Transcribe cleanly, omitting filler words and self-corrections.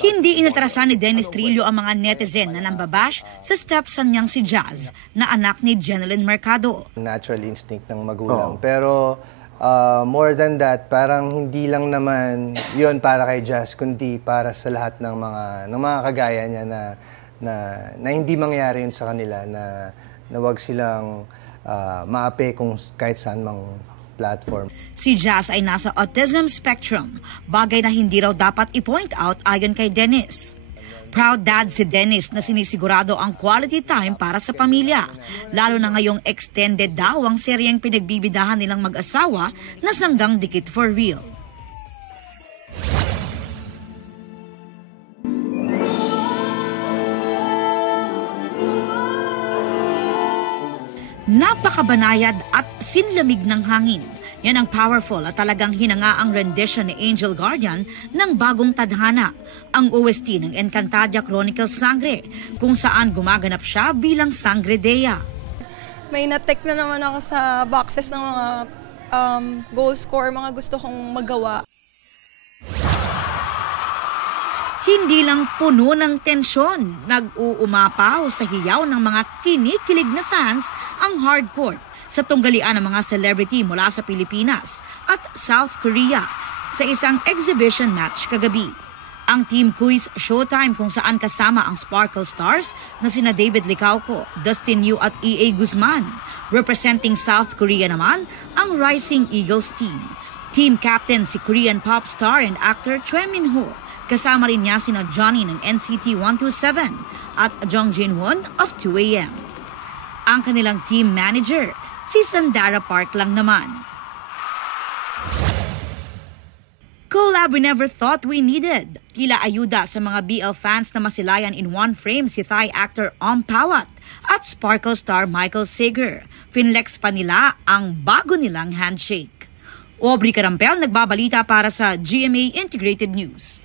Hindi inatrasan ni Dennis Trillo ang mga netizen na nambabash sa stepson niyang si Jazz na anak ni Jeneline Mercado. Natural instinct ng magulang. Pero more than that, parang hindi lang naman yun para kay Jazz, kundi para sa lahat ng mga kagaya niya na hindi mangyari yun sa kanila, na wag silang maape kung kahit saan mang platform. Si Jazz ay nasa autism spectrum, bagay na hindi raw dapat i-point out ayon kay Dennis. Proud dad si Dennis na sinisigurado ang quality time para sa pamilya, lalo na ngayong extended daw ang seryeng pinagbibidahan nilang mag-asawa na Sanggang Dikit for Real. Napakabanayad at sinlamig ng hangin. Yan ang powerful at talagang hinangaang rendition ni Angel Guardian ng bagong tadhana, ang OST ng Encantadia Chronicles Sangre, kung saan gumaganap siya bilang Sangre Dea. May na-take na naman ako sa boxes ng mga goal score, mga gusto kong magawa. Hindi lang puno ng tensyon, nag-uumapaw sa hiyaw ng mga kinikilig na fans ang hardcourt sa tunggalian ng mga celebrity mula sa Pilipinas at South Korea sa isang exhibition match kagabi. Ang Team Quiz Showtime kung saan kasama ang Sparkle Stars na sina David Licauco, Dustin Yu at E.A. Guzman. Representing South Korea naman ang Rising Eagles team. Team captain si Korean pop star and actor Choi Min-ho. Kasama rin niya sina Johnny ng NCT 127 at Jung Jin-won of 2AM. Ang kanilang team manager, si Sandara Park lang naman. Collab we never thought we needed. Tila ayuda sa mga BL fans na masilayan in one frame si Thai actor Pawat at Sparkle star Michael Sager. Finlex pa nila ang bago nilang handshake. Aubrey Carampel nagbabalita para sa GMA Integrated News.